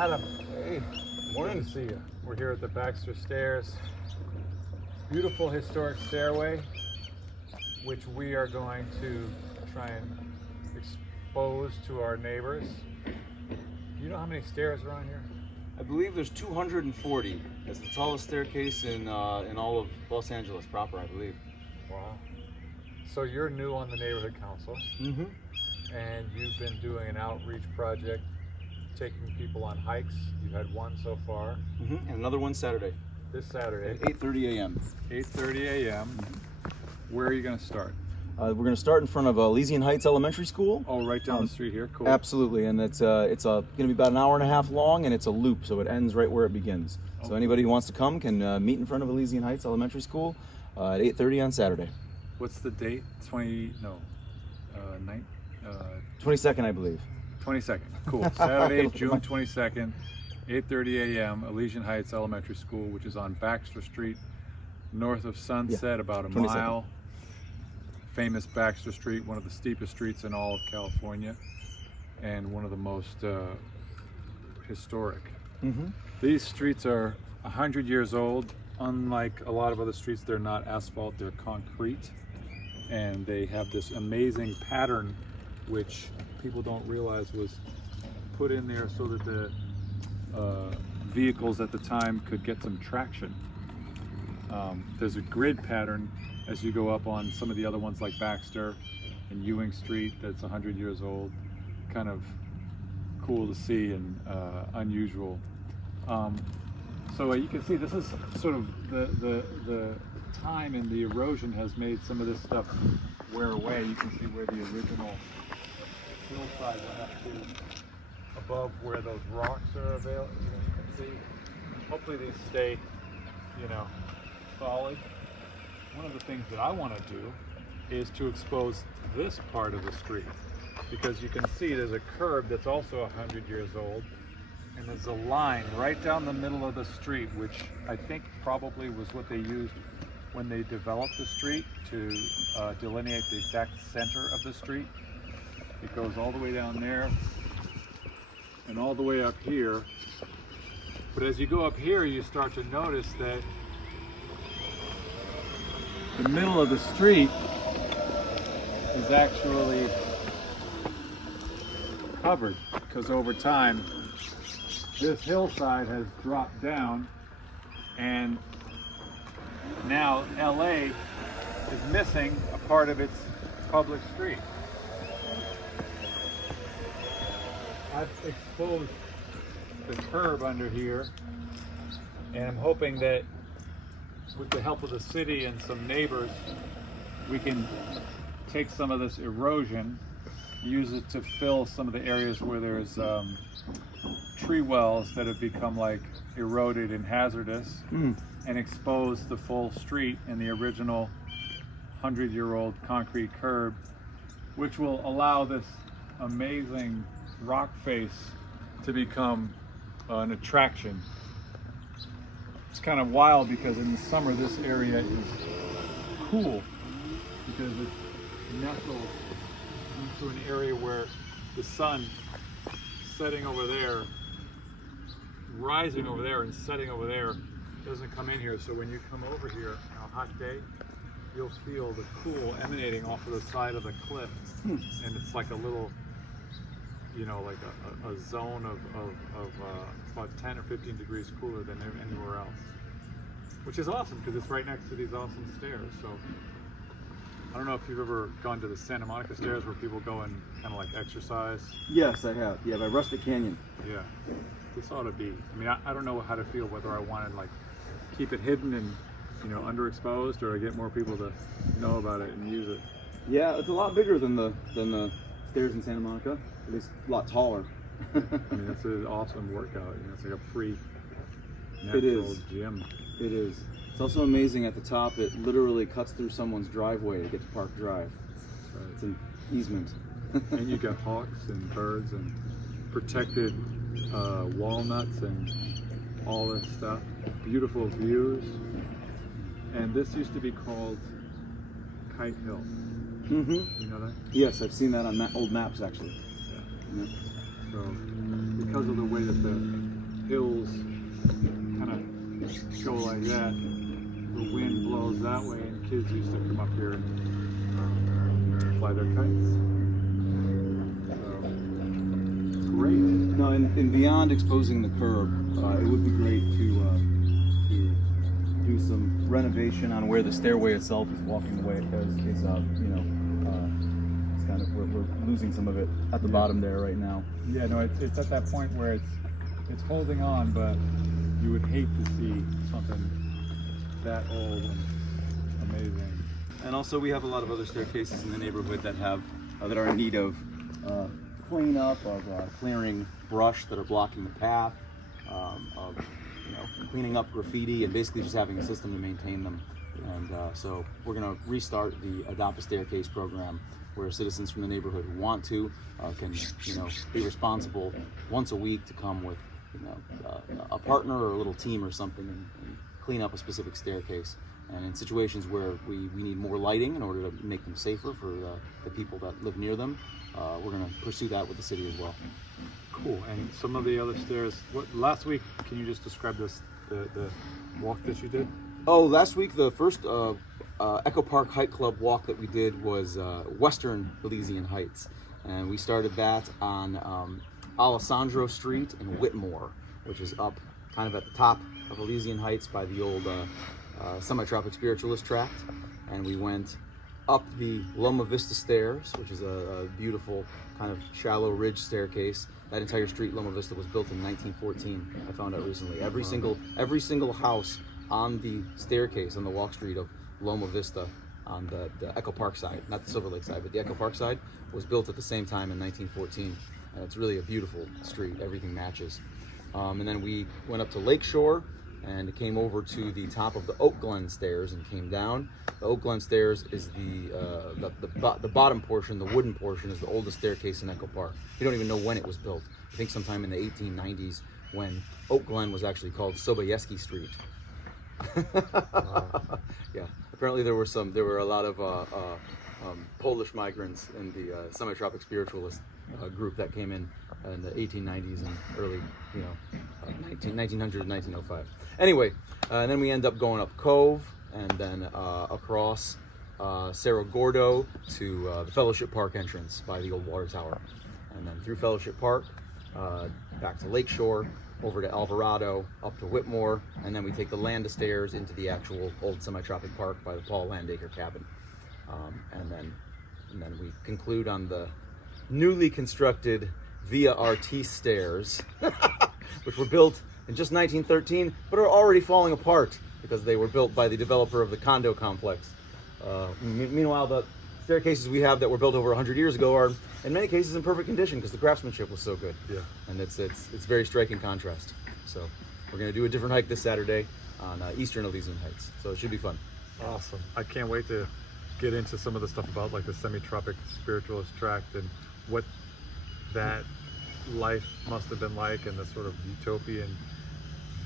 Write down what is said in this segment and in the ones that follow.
Adam, Hey, morning to see you. We're here at the Baxter Stairs. Beautiful historic stairway, which we are going to try and expose to our neighbors. You know how many stairs are on here? I believe there's 240. It's the tallest staircase in all of Los Angeles proper, I believe. Wow. So you're new on the neighborhood council, Mm-hmm. and you've been doing an outreach project, taking people on hikes. You've had one so far. Mm-hmm. And another one Saturday. This Saturday. At 8:30 a.m. 8:30 a.m. Where are you going to start? We're going to start in front of Elysian Heights Elementary School. Oh, right down the street here. Cool. Absolutely, and it's going to be about an hour and a half long, and it's a loop, so it ends right where it begins. So anybody who wants to come can meet in front of Elysian Heights Elementary School at 8:30 on Saturday. What's the date? 22nd, I believe. 22nd. Cool. Saturday, June 22nd, 8:30 a.m. Elysian Heights Elementary School, which is on Baxter Street, north of Sunset, about a 22nd. mile. Famous Baxter Street, one of the steepest streets in all of California, and one of the most historic. Mm-hmm. These streets are 100 years old. Unlike a lot of other streets, they're not asphalt, they're concrete. And they have this amazing pattern, which people don't realize was put in there so that the vehicles at the time could get some traction. There's a grid pattern as you go up on some of the other ones like Baxter and Ewing Street that's 100 years old. Kind of cool to see and unusual. So you can see this is sort of the time, and the erosion has made some of this stuff wear away. You can see where the original hillside went up to above where those rocks are available. You can see. Hopefully these stay, solid. One of the things that I want to do is to expose this part of the street, because you can see there's a curb that's also 100 years old, and there's a line right down the middle of the street, which I think probably was what they used when they developed the street to delineate the exact center of the street. It goes all the way down there and all the way up here. But as you go up here, you start to notice that the middle of the street is actually covered, because over time this hillside has dropped down, and now LA is missing a part of its public street. I've exposed the curb under here, and I'm hoping that with the help of the city and some neighbors, we can take some of this erosion, use it to fill some of the areas where there's tree wells that have become like eroded and hazardous, and expose the full street and the original 100-year-old concrete curb, which will allow this amazing rock face to become an attraction. It's kind of wild because in the summer this area is cool because it's nestled into an area where the sun setting over there, rising over there and setting over there doesn't come in here. So when you come over here on a hot day, you'll feel the cool emanating off of the side of the cliff, and it's like a little, like a zone of about 10 or 15 degrees cooler than anywhere else, which is awesome because it's right next to these awesome stairs. So I don't know if you've ever gone to the Santa Monica stairs where people go and kind of like exercise. Yes, I have. Yeah, by Rustic Canyon. Yeah, this ought to be. I mean, I don't know how to feel, whether I want to like keep it hidden and underexposed, or get more people to know about it and use it. Yeah, it's a lot bigger than the stairs in Santa Monica. At least a lot taller. I mean, that's an awesome workout. It's like a free natural gym. It is. It's also amazing at the top. It literally cuts through someone's driveway to get to Park Drive. Right. It's an easement. And you got hawks and birds and protected walnuts and all this stuff. Beautiful views. And this used to be called Kite Hill. Mm-hmm. You know that? Yes, I've seen that on old maps actually. Yeah. So because of the way that the hills kind of go like that. The wind blows that way, and kids used to come up here and fly their kites. So, great. No, and beyond exposing the curb, it would be great to do some renovation on where the stairway itself is walking the way it is it's kind of we're losing some of it at the bottom there right now. Yeah, no, it's at that point where it's holding on, but you would hate to see something that old and amazing. And also, we have a lot of other staircases in the neighborhood that have that are in need of cleanup, of clearing brush that are blocking the path, of cleaning up graffiti, and basically just having a system to maintain them. And so we're going to restart the Adopt a Staircase program, where citizens from the neighborhood who want to can be responsible once a week to come with a partner or a little team or something and clean up a specific staircase. And in situations where we need more lighting in order to make them safer for the people that live near them, we're going to pursue that with the city as well. Cool. And some of the other stairs. Last week? Can you just describe the walk that you did? Oh, last week the first Echo Park Hike Club walk that we did was Western Elysian Heights, and we started that on Alessandro Street in Whitmore, which is up kind of at the top of Elysian Heights by the old semi-tropic spiritualist tract, and we went up the Loma Vista Stairs, which is a beautiful kind of shallow ridge staircase. That entire street, Loma Vista, was built in 1914. I found out recently. Every single house on the staircase on the walk street of Loma Vista on the Echo Park side, not the Silver Lake side, but the Echo Park side, was built at the same time in 1914. And it's really a beautiful street. Everything matches. And then we went up to Lakeshore and came over to the top of the Oak Glen Stairs and came down. The Oak Glen Stairs is the bottom portion, the wooden portion, is the oldest staircase in Echo Park. You don't even know when it was built. I think sometime in the 1890s, when Oak Glen was actually called Sobieski Street. Yeah, apparently there were a lot of Polish migrants in the semi-tropic spiritualist group that came in the 1890s and early 1900 1905. Anyway, and then we end up going up Cove and then across Cerro Gordo to the Fellowship Park entrance by the old water tower, and then through Fellowship Park back to Lakeshore, over to Alvarado, up to Whitmore, and then we take the Landa Stairs into the actual old semi-tropic park by the Paul Landacre cabin. And then we conclude on the newly constructed Via Artis Stairs, which were built in just 1913, but are already falling apart because they were built by the developer of the condo complex. Meanwhile, the staircases we have that were built over 100 years ago are in many cases in perfect condition because the craftsmanship was so good. Yeah. And it's very striking contrast. So we're going to do a different hike this Saturday on Eastern Elysian Heights. So it should be fun. Awesome. I can't wait to get into some of the stuff about like the semi-tropic spiritualist tract and what that life must have been like, and the sort of utopian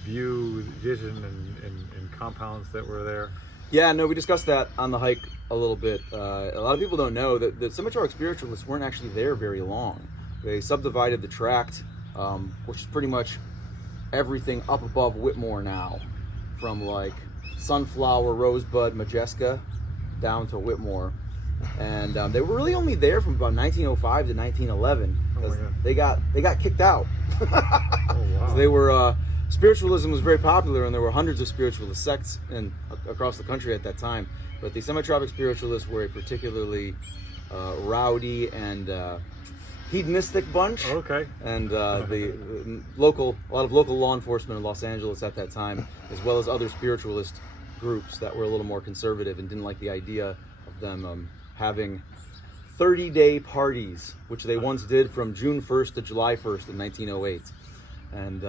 vision and compounds that were there. Yeah, no, we discussed that on the hike a little bit. A lot of people don't know that the semi-tropic spiritualists weren't actually there very long. They subdivided the tract, which is pretty much everything up above Whitmore now, from like Sunflower, Rosebud, Majeska, down to Whitmore. And they were really only there from about 1905 to 1911 because they got kicked out. Oh, wow. They were spiritualism was very popular, and there were hundreds of spiritualist sects across the country at that time. But the semi-tropic spiritualists were a particularly rowdy and hedonistic bunch. Okay. And a lot of local law enforcement in Los Angeles at that time, as well as other spiritualist groups that were a little more conservative and didn't like the idea of them having 30-day parties, which they once did from June 1st to July 1st in 1908. And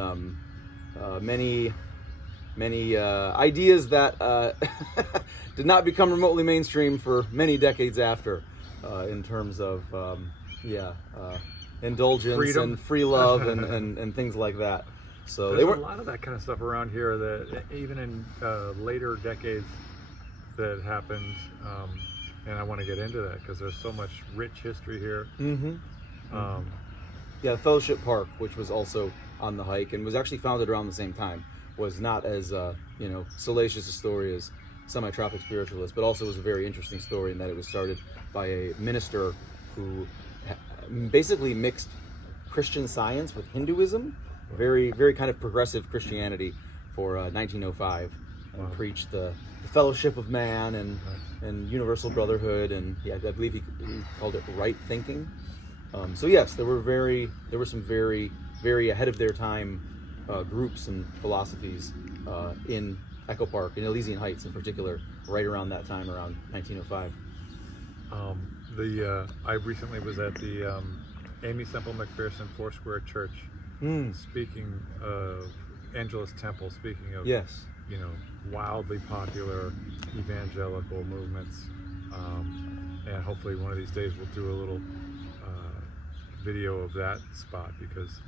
many ideas that did not become remotely mainstream for many decades after, in terms of indulgence, freedom, and free love, and things like that. So there's they were a lot of that kind of stuff around here that even in later decades that happened, and I want to get into that because there's so much rich history here. Yeah, Fellowship Park, which was also on the hike, and was actually founded around the same time. Was not as salacious a story as Semi-Tropic Spiritualist, but also was a very interesting story in that it was started by a minister who basically mixed Christian Science with Hinduism, very, very kind of progressive Christianity for 1905, and preached the fellowship of man and universal brotherhood, and I believe he called it right thinking. So yes, there were some very, very ahead of their time groups and philosophies in Echo Park, in Elysian Heights in particular, right around that time, around 1905. I recently was at the Amy Semple McPherson Foursquare Church, speaking of Angelus Temple, speaking of yes, wildly popular evangelical movements, and hopefully one of these days we'll do a little video of that spot, because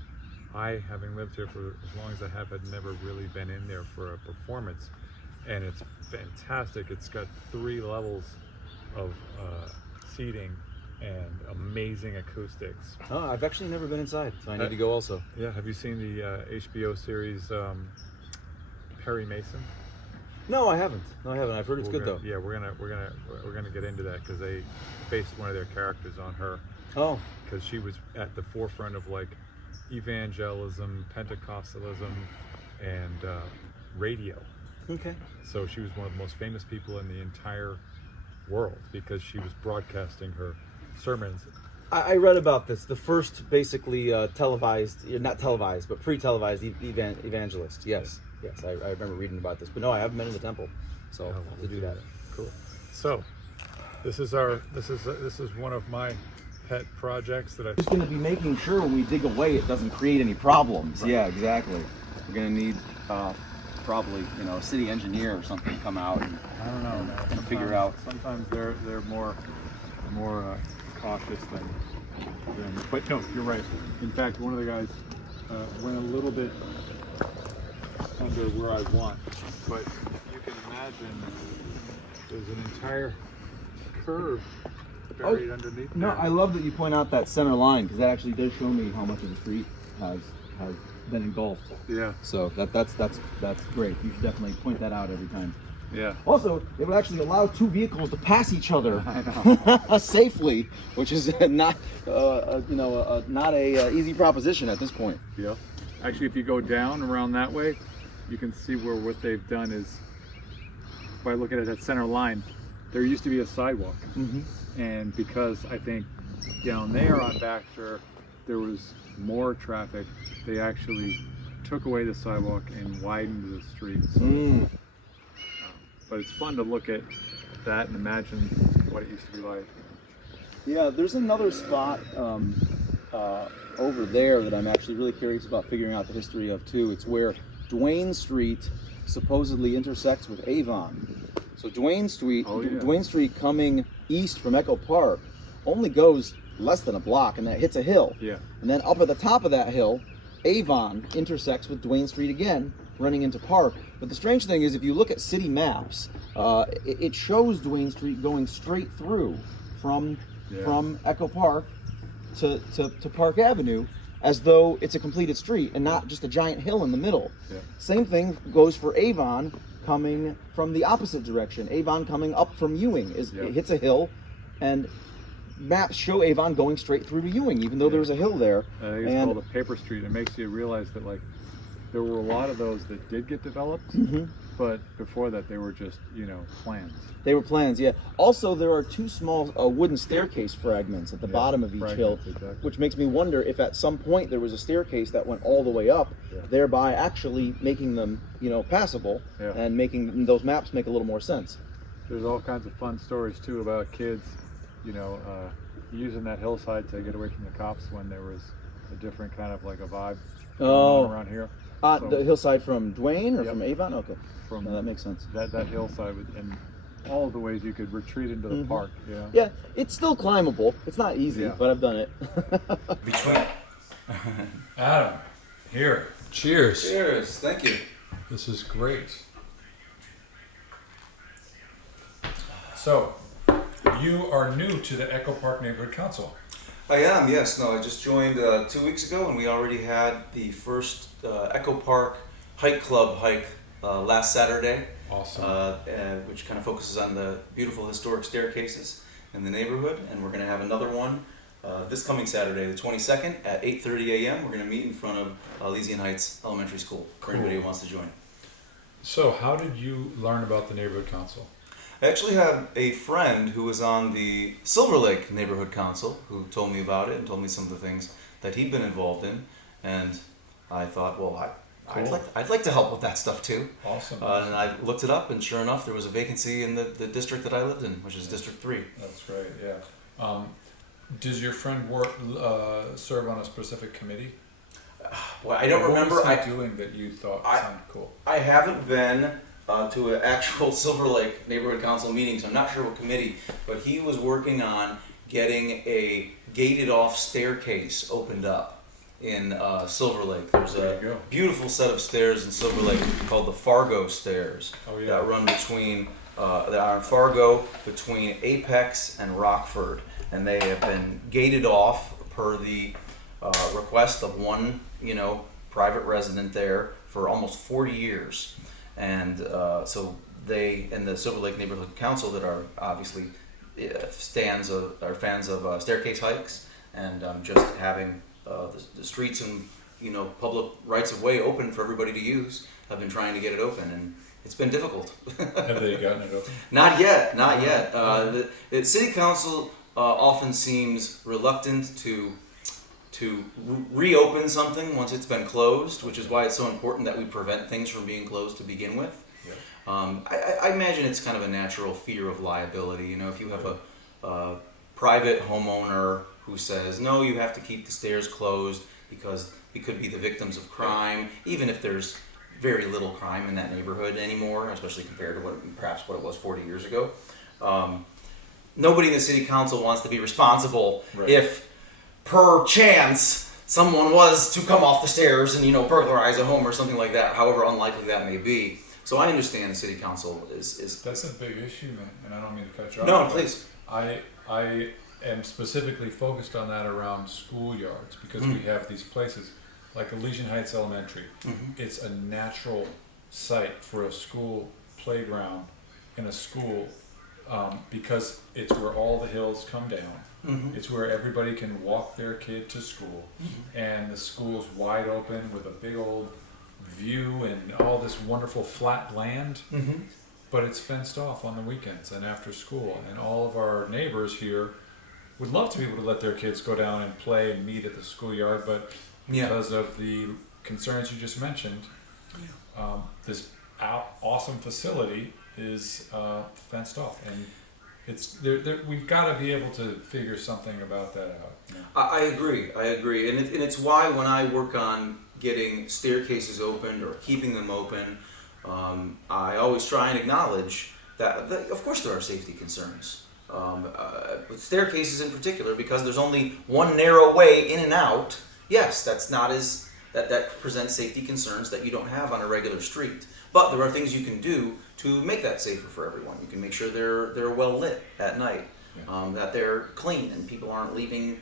I, having lived here for as long as I have, had never really been in there for a performance, and it's fantastic. It's got 3 levels of seating and amazing acoustics. Oh, I've actually never been inside, so I need to go also. Yeah, have you seen the HBO series Perry Mason? No, I haven't. I've heard it's good though. Yeah, we're gonna get into that, because they based one of their characters on her. Oh, because she was at the forefront of like evangelism, Pentecostalism, and radio. okay. So she was one of the most famous people in the entire world, because she was broadcasting her sermons. I read about this. The first basically televised, not televised, but pre-televised evangelist. Yes, I remember reading about this. But no, I haven't been in the temple, so I'll have to do that. Cool. So this is one of my pet projects that Just going to be making sure when we dig away it doesn't create any problems. Right. Yeah, exactly. We're going to need probably a city engineer or something to come out and I don't know, man. And figure out. Sometimes they're more cautious than. But no, you're right. In fact, one of the guys went a little bit under where I want, but you can imagine there's an entire curve buried underneath. No, there. I love that you point out that center line, because that actually does show me how much of the street has been engulfed. Yeah. So that's great. You should definitely point that out every time. Yeah. Also, it would actually allow 2 vehicles to pass each other safely, which is not not a easy proposition at this point. Yeah. Actually, if you go down around that way, you can see where what they've done is, by looking at that center line, there used to be a sidewalk. Mm-hmm. And because I think down there on Baxter there was more traffic, they actually took away the sidewalk and widened the street. So, but it's fun to look at that and imagine what it used to be like. Yeah, there's another spot over there that I'm actually really curious about figuring out the history of too. It's where Duane Street supposedly intersects with Avon. So Duane Street coming east from Echo Park only goes less than a block, and that hits a hill. Yeah. And then up at the top of that hill, Avon intersects with Duane Street again, running into Park. But the strange thing is, if you look at city maps, it shows Duane Street going straight through from Echo Park to Park Avenue, as though it's a completed street and not just a giant hill in the middle. Yeah. Same thing goes for Avon coming from the opposite direction. Avon coming up from Ewing it hits a hill, and maps show Avon going straight through to Ewing, even though there's a hill there. I think it's called a paper street. It makes you realize that like there were a lot of those that did get developed, but before that they were just plans. They were plans, yeah. Also, there are 2 small wooden staircase fragments at the bottom of each hill, which makes me wonder if at some point there was a staircase that went all the way up, thereby actually making them, passable, and making those maps make a little more sense. There's all kinds of fun stories too about kids, using that hillside to get away from the cops when there was a different kind of like a vibe around here. The hillside from Duane or from Avon? Okay, no, that makes sense. That hillside and all of the ways you could retreat into the park. Yeah, it's still climbable. It's not easy, but I've done it. Adam, here. Cheers. Cheers. Thank you. This is great. So, you are new to the Echo Park Neighborhood Council. I am, yes. No, I just joined 2 weeks ago, and we already had the first Echo Park Hike Club hike last Saturday. Awesome. Which kind of focuses on the beautiful historic staircases in the neighborhood, and we're going to have another one this coming Saturday, the 22nd, at 8:30 a.m. We're going to meet in front of Elysian Heights Elementary School for anybody who wants to join. So, how did you learn about the neighborhood council? I actually have a friend who was on the Silver Lake Neighborhood Council who told me about it and told me some of the things that he'd been involved in, and I thought, well, I'd like to help with that stuff too. Awesome. And I looked it up, and sure enough, there was a vacancy in the district that I lived in, which is District 3. That's great. Yeah. Does your friend serve on a specific committee? Well, I don't remember. What was he doing that you thought sounded cool? I haven't been to an actual Silver Lake Neighborhood Council meeting, so I'm not sure what committee, but he was working on getting a gated off staircase opened up in Silver Lake. There's a beautiful set of stairs in Silver Lake called the Fargo Stairs that run between that are in Fargo between Apex and Rockford, and they have been gated off per the request of one private resident there for almost 40 years. And so they and the Silver Lake Neighborhood Council that are obviously fans of staircase hikes and just having the streets and public rights of way open for everybody to use, have been trying to get it open, and it's been difficult. Have they gotten it open? Not yet. The city council often seems reluctant to reopen something once it's been closed, which is why it's so important that we prevent things from being closed to begin with. Yeah. I imagine it's kind of a natural fear of liability. If you have a private homeowner who says, no, you have to keep the stairs closed because we could be the victims of crime, even if there's very little crime in that neighborhood anymore, especially compared to what it was 40 years ago. Nobody in the city council wants to be responsible if per chance someone was to come off the stairs and burglarize a home or something like that, however unlikely that may be. So I understand the city council is that's a big issue, man, and I don't mean to cut you off. No, please. I am specifically focused on that around schoolyards because we have these places like Elysian Heights Elementary. It's a natural site for a school playground in a school because it's where all the hills come down. It's where everybody can walk their kid to school, and the school's wide open with a big old view and all this wonderful flat land, but it's fenced off on the weekends and after school, and all of our neighbors here would love to be able to let their kids go down and play and meet at the schoolyard, but because of the concerns you just mentioned, this awesome facility is fenced off, and it's we've got to be able to figure something about that out. I agree, and it's why when I work on getting staircases opened or keeping them open, I always try and acknowledge that of course there are safety concerns with staircases in particular, because there's only one narrow way in and out. Yes, that presents safety concerns that you don't have on a regular street. But there are things you can do to make that safer for everyone. You can make sure they're well lit at night, that they're clean, and people aren't leaving,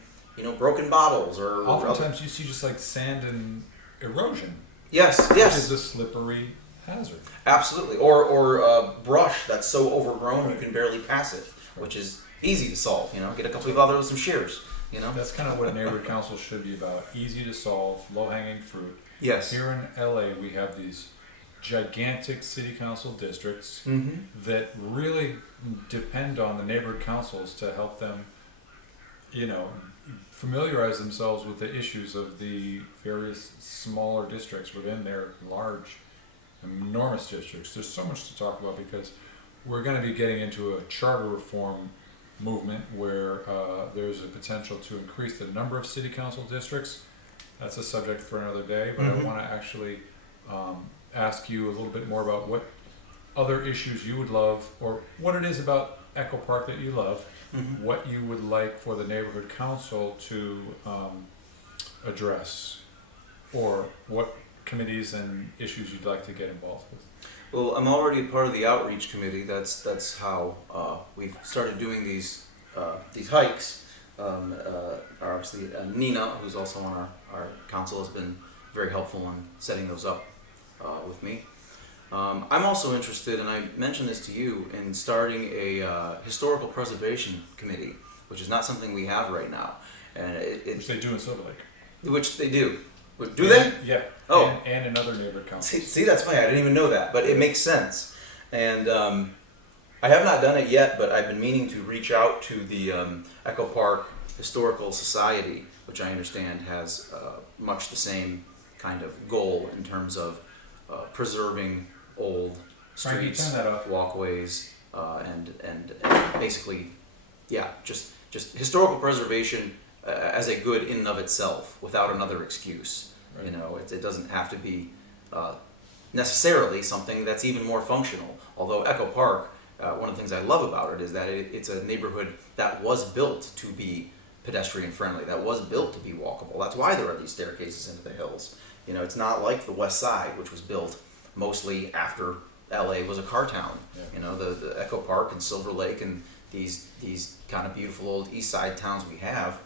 broken bottles or. Oftentimes you see just like sand and erosion. Yes. Which is a slippery hazard. Absolutely, or brush that's so overgrown you can barely pass it, which is easy to solve. Get a couple of others with some shears. That's kind of what a neighborhood council should be about. Easy to solve, low-hanging fruit. Yes. Here in LA, we have these gigantic city council districts that really depend on the neighborhood councils to help them, familiarize themselves with the issues of the various smaller districts within their large, enormous districts. There's so much to talk about because we're going to be getting into a charter reform movement where there's a potential to increase the number of city council districts. That's a subject for another day, but I want to actually ask you a little bit more about what other issues you would love, or what it is about Echo Park that you love, what you would like for the neighborhood council to address, or what committees and issues you'd like to get involved with. Well, I'm already part of the outreach committee. That's how we've started doing these hikes. are obviously Nina, who's also on our council, has been very helpful in setting those up with me. I'm also interested, and I mentioned this to you, in starting a historical preservation committee, which is not something we have right now. And Which they do in Silver Lake. which they do. Do they? Yeah. Oh. And in other neighborhood councils. See, that's funny. I didn't even know that, but it makes sense. And I have not done it yet, but I've been meaning to reach out to the Echo Park Historical Society, which I understand has much the same kind of goal in terms of preserving old Frankie, streets, turn that off. walkways, and basically, yeah, just historical preservation as a good in and of itself, without another excuse. Right. You know, it doesn't have to be necessarily something that's even more functional. Although Echo Park, one of the things I love about it is that it's a neighborhood that was built to be pedestrian friendly, that was built to be walkable. That's why there are these staircases into the hills. You know, it's not like the West Side, which was built mostly after LA was a car town. Yeah. You know, the Echo Park and Silver Lake and these kind of beautiful old East Side towns we have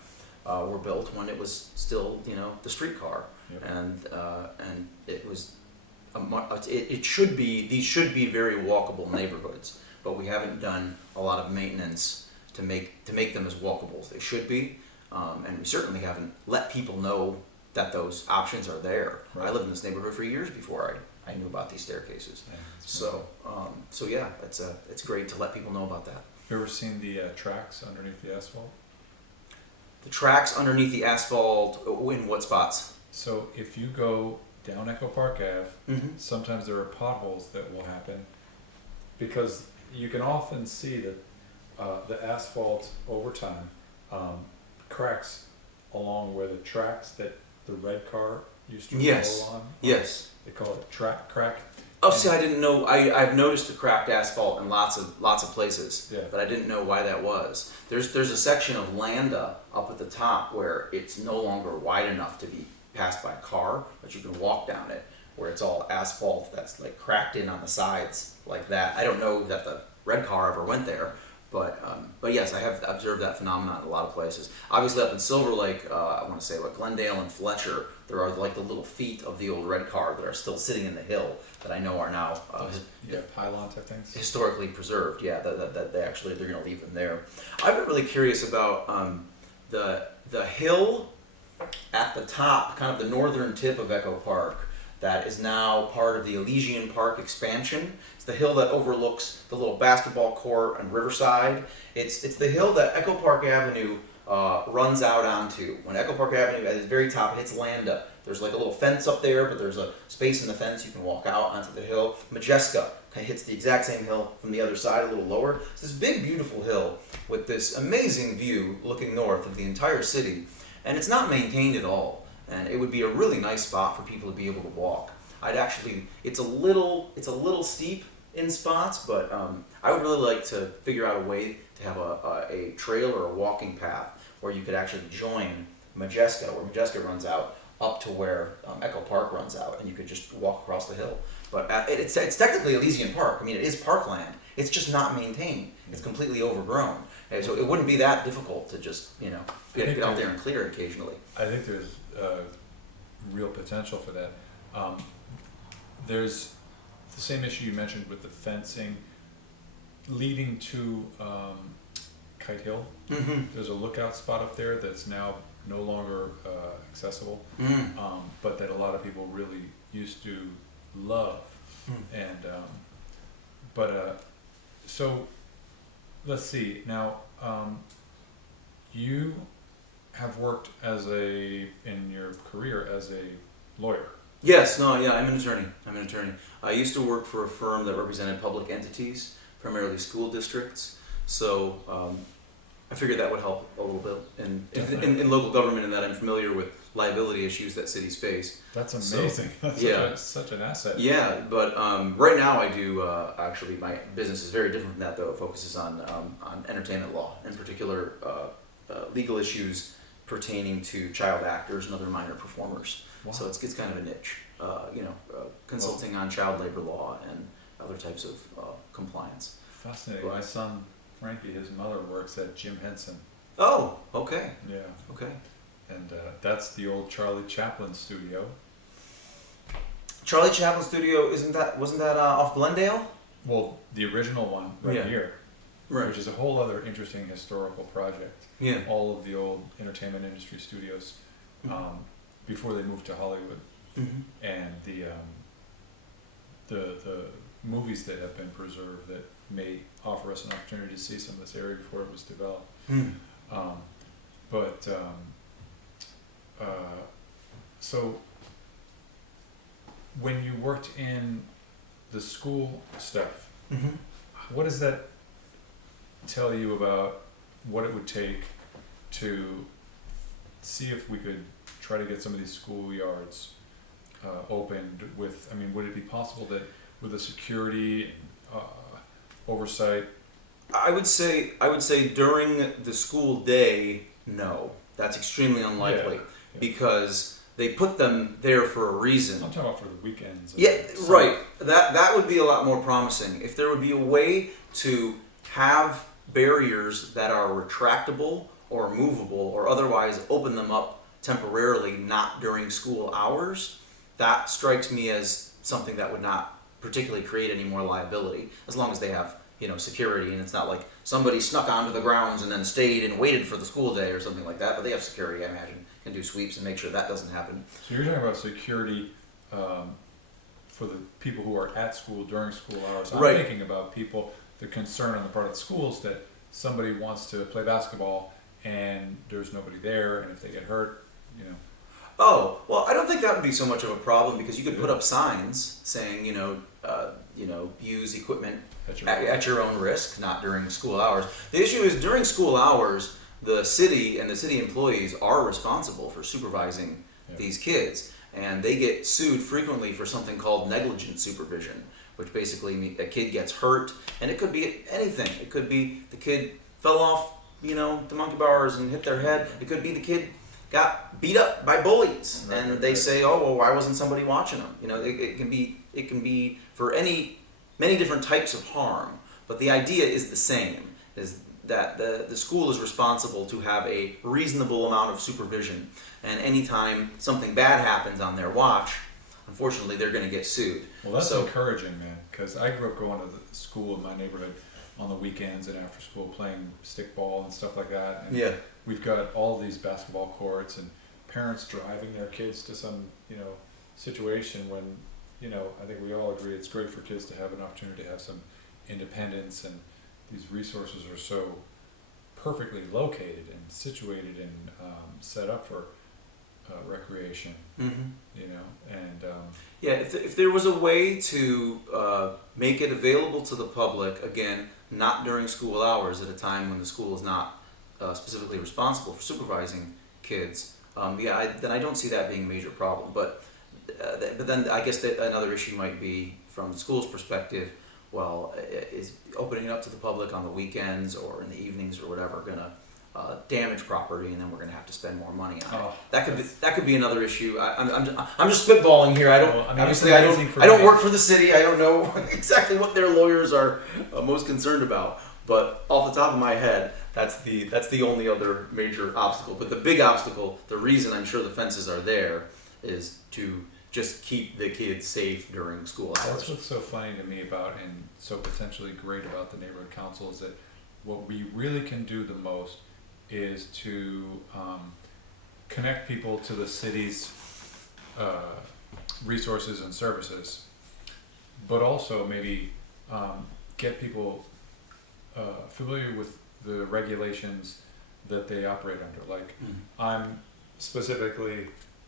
were built when it was still, you know, the streetcar. Yep. And it was it should be, these should be very walkable neighborhoods, but we haven't done a lot of maintenance to make them as walkable as they should be, and we certainly haven't let people know that those options are there. Right. I lived in this neighborhood for years before I knew about these staircases. Yeah, that's So yeah, it's great to let people know about that. You ever seen the tracks underneath the asphalt? The tracks underneath the asphalt, in what spots? So if you go down Echo Park Ave, Mm-hmm. sometimes there are potholes that will happen because you can often see that the asphalt over time cracks along where the tracks that the red car used to Yes. roll on. Yes. They call it track crack. Oh, see, I didn't know. I've noticed the cracked asphalt in lots of places, Yeah. but I didn't know why that was. There's a section of Landa up at the top where it's no longer wide enough to be passed by a car, but you can walk down it, where it's all asphalt that's like cracked in on the sides like that. I don't know that the red car ever went there, but yes, I have observed that phenomenon in a lot of places. Obviously, up in Silver Lake, I want to say like Glendale and Fletcher, there are like the little feet of the old red car that are still sitting in the hill that I know are now Pylon type things. historically preserved. Yeah, that they actually, they're going to leave them there. I've been really curious about the hill at the top, kind of the northern tip of Echo Park, that is now part of the Elysian Park expansion. It's the hill that overlooks the little basketball court and Riverside. It's the hill that Echo Park Avenue runs out onto. When Echo Park Avenue at its very top hits Landa, there's like a little fence up there, but there's a space in the fence you can walk out onto the hill. Majeska kind of hits the exact same hill from the other side, a little lower. It's this big, beautiful hill with this amazing view looking north of the entire city, and it's not maintained at all. And it would be a really nice spot for people to be able to walk. It's a little steep in spots, but I would really like to figure out a way to have a trail or a walking path where you could actually join Majeska, where Majeska runs out, up to where Echo Park runs out, and you could just walk across the hill. But it's technically Elysian Park. I mean, it is parkland. It's just not maintained. It's completely overgrown. And so it wouldn't be that difficult to just, get out there and clear it occasionally. I think there's real potential for that. There's the same issue you mentioned with the fencing leading to Kite Hill. Mm-hmm. There's a lookout spot up there that's now no longer accessible, but that a lot of people really used to love. And so let's see now. You have worked in your career as a lawyer. Yes, no, yeah, I'm an attorney. I used to work for a firm that represented public entities, primarily school districts. So I figured that would help a little bit in local government, in that I'm familiar with liability issues that cities face. That's amazing. So, That's such an asset. Yeah, but right now I do, actually my business is very different from that, though. It focuses on entertainment law, in particular legal issues pertaining to child actors and other minor performers. Wow. So it's kind of a niche, consulting on child labor law and other types of compliance. Fascinating. My son Frankie, his mother works at Jim Henson. Oh, okay. Yeah. Okay. And that's the old Charlie Chaplin studio. Charlie Chaplin studio, wasn't that off Glendale? Well, the original one right Yeah. here, Right. which is a whole other interesting historical project. Yeah. All of the old entertainment industry studios before they moved to Hollywood, Mm-hmm. and the movies that have been preserved that may offer us an opportunity to see some of this area before it was developed. Mm. So when you worked in the school stuff, Mm-hmm. what does that tell you about what it would take to see if we could try to get some of these schoolyards opened with, I mean, would it be possible that with the security oversight? I would say during the school day, no. That's extremely unlikely Yeah. because they put them there for a reason. I'm talking about for the weekends. and Yeah, Sunday. right. That would be a lot more promising. If there would be a way to have barriers that are retractable or movable or otherwise open them up temporarily, not during school hours, that strikes me as something that would not particularly create any more liability, as long as they have, security, and it's not like somebody snuck onto the grounds and then stayed and waited for the school day or something like that. But they have security, I imagine, can do sweeps and make sure that doesn't happen. So you're talking about security for the people who are at school during school hours. I'm Right. thinking about people, the concern on the part of the schools that somebody wants to play basketball and there's nobody there, and if they get hurt, Oh, well, I don't think that would be so much of a problem because you could put up signs saying, use equipment at your own risk, not during school hours. The issue is during school hours, the city and the city employees are responsible for supervising these kids, and they get sued frequently for something called negligent supervision, which basically means a kid gets hurt, and it could be anything. It could be the kid fell off, the monkey bars and hit their head. It could be the kid got beat up by bullies, and they say, "Oh, well, why wasn't somebody watching them?" It can be for many different types of harm, but the idea is the same: is that the school is responsible to have a reasonable amount of supervision, and anytime something bad happens on their watch, unfortunately, they're going to get sued. Well, that's encouraging, man, because I grew up going to the school in my neighborhood on the weekends and after school playing stickball and stuff like that. And Yeah. we've got all these basketball courts and parents driving their kids to some, situation when, I think we all agree it's great for kids to have an opportunity to have some independence, and these resources are so perfectly located and situated and set up for recreation, Mm-hmm. and Yeah, if there was a way to make it available to the public, again, not during school hours at a time when the school is not specifically responsible for supervising kids, then I don't see that being a major problem. But then I guess that another issue might be from the school's perspective, well, is opening it up to the public on the weekends or in the evenings or whatever going to damage property, and then we're going to have to spend more money on it. That could be another issue. I'm just spitballing here. I don't work for the city. I don't know exactly what their lawyers are most concerned about. But off the top of my head, that's the only other major obstacle. But the big obstacle, the reason I'm sure the fences are there, is to just keep the kids safe during school hours. That's what's so funny to me about, and so potentially great about the neighborhood council, is that what we really can do the most is to connect people to the city's resources and services, but also maybe get people familiar with the regulations that they operate under. Like, I'm specifically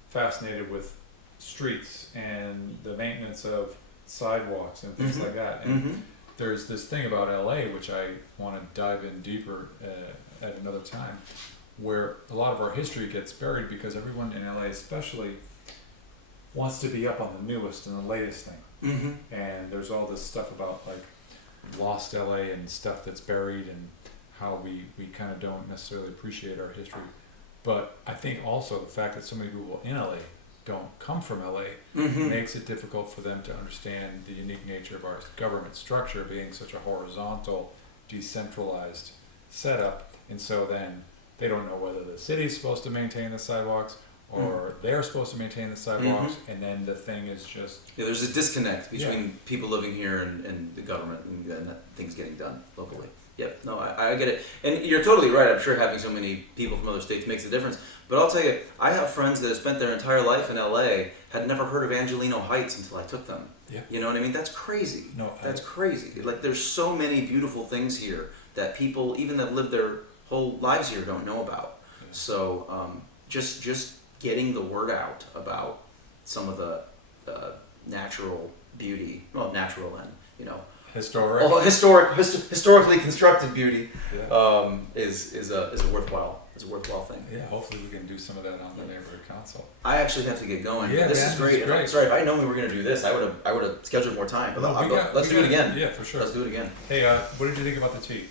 fascinated with streets and the maintenance of sidewalks and things like that. And there's this thing about LA, which I want to dive in deeper at another time, where a lot of our history gets buried because everyone in LA especially wants to be up on the newest and the latest thing. And there's all this stuff about like lost LA and stuff that's buried, and how we kind of don't necessarily appreciate our history. But I think also the fact that so many people in LA don't come from LA makes it difficult for them to understand the unique nature of our government structure being such a horizontal, decentralized setup. And so then they don't know whether the city's supposed to maintain the sidewalks or they're supposed to maintain the sidewalks, and then the thing is just Yeah, there's a disconnect between people living here and the government and things getting done locally. Yep, no, I get it. And you're totally right. I'm sure having so many people from other states makes a difference. But I'll tell you, I have friends that have spent their entire life in LA, had never heard of Angelino Heights until I took them. Yeah. You know what I mean? That's crazy. No, That's crazy. Like, there's so many beautiful things here that people, even that live their whole lives here, don't know about. Yeah. So just getting the word out about some of the natural beauty, well, natural and, you know, historically constructed beauty, is a worthwhile thing. Yeah, hopefully we can do some of that on the neighborhood council. I actually have to get going. Yeah, this man, is great. great. Sorry, if I known we were going to do this, I would have scheduled more time. But let's do it again. Yeah, for sure. Let's do it again. Hey, what did you think about the tea?